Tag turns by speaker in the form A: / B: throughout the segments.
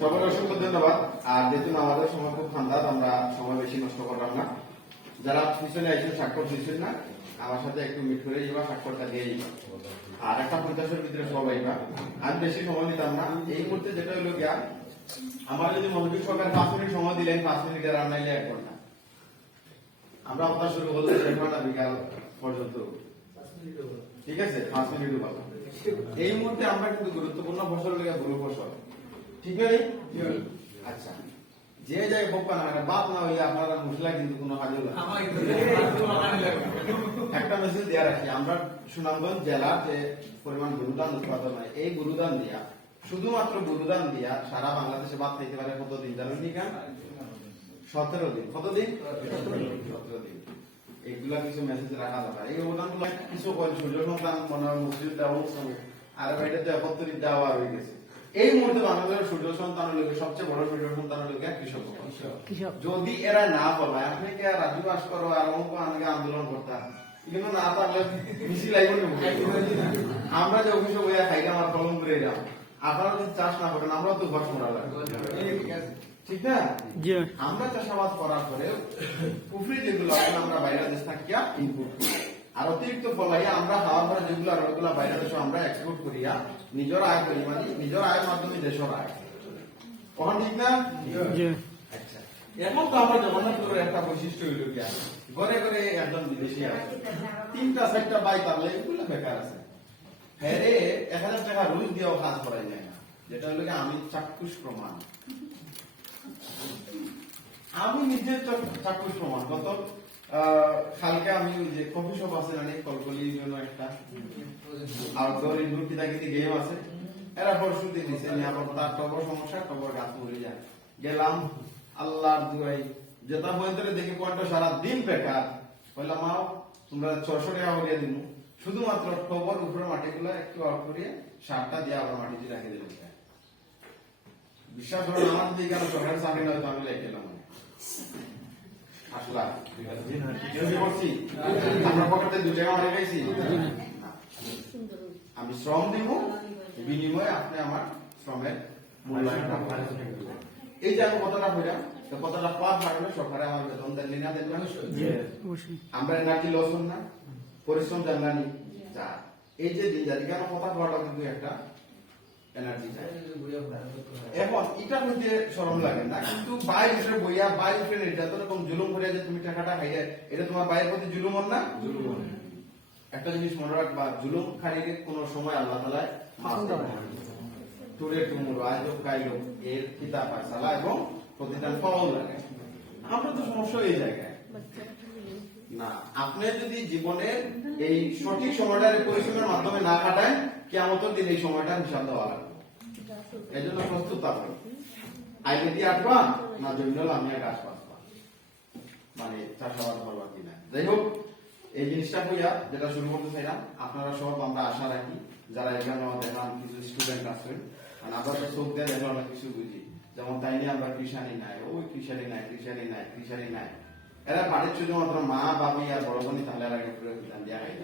A: সবার অসংখ্য ধন্যবাদ। আর যেহেতু আমাদের সময় খুব ঠান্ডা আমরা সময় বেশি নষ্ট করলাম না। যারা পিছনে এসে স্বাক্ষর দিচ্ছেন না, আমার সাথে একটু মিট করে যাবা স্বাক্ষরটা দিয়ে যাবা আর একটা পঞ্চাশের ভিতরে সবাই বা আমি বেশি সময় নিতাম না। এই মুহূর্তে যেটা হলো গিয়া, আমার যদি মনোযোগ সরকার পাঁচ মিনিট সময় দিলেন, পাঁচ মিনিটের রান্নাইলে এক ঘণ্টা আমরা কথা শুরু করলে এক ঘণ্টা বিকাল পর্যন্ত। ঠিক আছে? পাঁচ মিনিট এই মুহূর্তে আমরা কিন্তু গুরুত্বপূর্ণ ফসল গুরু ফসল ঠিক আছে? আচ্ছা। যে যাই হোক না বাপ না হইলে আপনারা মশলা কিন্তু কোনো কাজে একটা মেসেজ দেওয়া রাখি আমরা সুনামগঞ্জ জেলা যে পরিমাণ গুরুদান উৎপাদন হয় এই গুরুদান দিয়া শুধুমাত্র গুরুদান দিয়া সারা বাংলাদেশে বাদ থেকে পারে কতদিন জানেন নি কেন? সতেরো দিন। কতদিন সতেরো দিন এগুলা কিছু মেসেজ রাখা দরকার। এই অবদানগুলো কিছু করে সূর্য সন্তান মনে হয় মসজিদ দেওয়া আর এটা তো একত্রিত দেওয়া হয়ে গেছে। এই মুহূর্তে বাংলাদেশের সূর্য সন্তান লোকে সবচেয়ে বড় সূর্য সন্তান লোকে কৃষক যদি এরা না বলে আপনি কে রাজু বাস করো আর অঙ্ক আমাকে আন্দোলন করতাম কিন্তু না লাগবে আমরা যে অফিসে বইয়া ফলন করে যাও। আপনারা যদি চাষ না করেন আমরা তো ঘর মরা লাগবে। ঠিক না? আমরা চাষাবাদ করার পরে পুফরি যেগুলো আছে আমরা বাইরের দেশ থাকিয়া ইনপুট আর অতিরিক্ত ফলাইয়া আমরা খাওয়ার পরে যেগুলো আর ওগুলো বাইরের দেশে আমরা এক্সপোর্ট করিয়া নিজের আয় করি মানে নিজের আয়ের মাধ্যমে দেশের কখন ঠিক না? আচ্ছা। এখন তো আমরা জগন্নাথপুরের একটা বৈশিষ্ট্য হইল কি? ঘরে ঘরে একজন বিদেশি আছে। তিনটা চারটা বাইক আনলে এগুলো বেকার আছে। হ্যাঁ এক হাজার টাকা রোজ দিয়েও কাজ করা যায় না। যেটা হলো আমি চাক্ষুষ প্রমাণ। আমি নিজে চাক- চাক্ষুষ প্রমাণ। গত আহ, কালকে আমি যে কফি শপ আছে না কলকলির জন্য একটা। আউটডোর ইনডোর কিতাকিতি গেম আছে। এরা পরশু দিন নিছে নিয়ে আবার তার টবর সমস্যা টবর গাছ মরে যায়। গেলাম আল্লাহর দুয়াই যেটা পর্যন্ত দেখি কোয়ান্টো সারা দিন বেকার। বললাম মাও তোমরা ছশো টাকা করিয়া দিন। শুধুমাত্র টবর উপরে মাটিগুলো একটু আউট করিয়ে সারটা দিয়ে আবার মাটিতে রাখে দিলাম। বিশ্বাস করুন আমার দিকে কেন সরকারি চাকরি নয় তো আমি। লেগে গেলাম আসলা কেউ কি করছি আমরা পকেটে দু টাকা মারি আমি শ্রম দিব। বিনিময়ে আপনি আমার শ্রমের মূল্যায়ন এই যে আমি হইলাম পাওয়ার সরকারে আমার বেতন দেননি না
B: জি অবশ্যই।
A: আমরা লস না পরিশ্রম যা এই যে দিন কেন কথা বলাটা কিন্তু একটা এনার্জি চাই। এখন এটা হইতে সরম লাগে না কিন্তু বাইর উপরে বইয়া বাইর উপরে নির্যাতন এবং জুলুম করিয়া যে তুমি টাকাটা খাইয়া এটা তোমার বাইরের প্রতি জুলুম না। একটা জিনিস মনে রাখবা জুলুম খারিকে কোন সময় আল্লাহ দেবে না। টুমুর আজব কাইলো এর কিতাব সালা এবং প্রতিদান পাওয়াও লাগে। আমরা তো সমস্যা এই জায়গায় না আপনি যদি জীবনের এই সঠিক সময়টার পরিশ্রমের মাধ্যমে না কাটায় কেমন দিন এই সময়টা হিসাব দেওয়া লাগবে। এই জন্য প্রস্তুত থাকবেন আইলে দিয়ে আসবা না জমিল আমি এক আশপাশ মানে চাষাবাদ করবার কিনা। যাই হোক এই জিনিসটা কইয়া যেটা শুরু করতে চাইলাম, আপনারা সব আমরা আশা রাখি, যারা এখানে দেখলাম কিছু স্টুডেন্ট আছেন, আর আমরা তো চোখ দিয়ে দেখলাম অনেক কিছু বুঝি। যেমন তাই নিয়ে আমরা কৃষানি নাই, ওই কৃষানি নাই কৃষানি নাই কৃষানি নাই। এরা বাড়ির শুধুমাত্র মা, বাবি আর বড় তাহলে বিধান দেওয়া হয়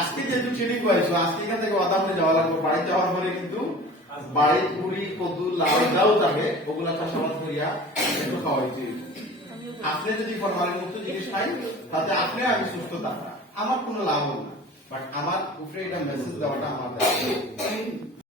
A: আজকে যেহেতু আজকে এখান থেকে যাওয়া লাগবে বাড়ি যাওয়ার পরে কিন্তু বাড়ির পুরি কদু লাউ দাও যাবে ওগুলা চাষাবাদ করিয়া একটু। আপনি যদি ফরমালিন মুক্ত জিনিস খাই, তাতে আপনি আমি সুস্থ থাকা আমার কোনো লাভ হবে না বাট আমার উপরে এটা মেসেজ দেওয়াটা আমার।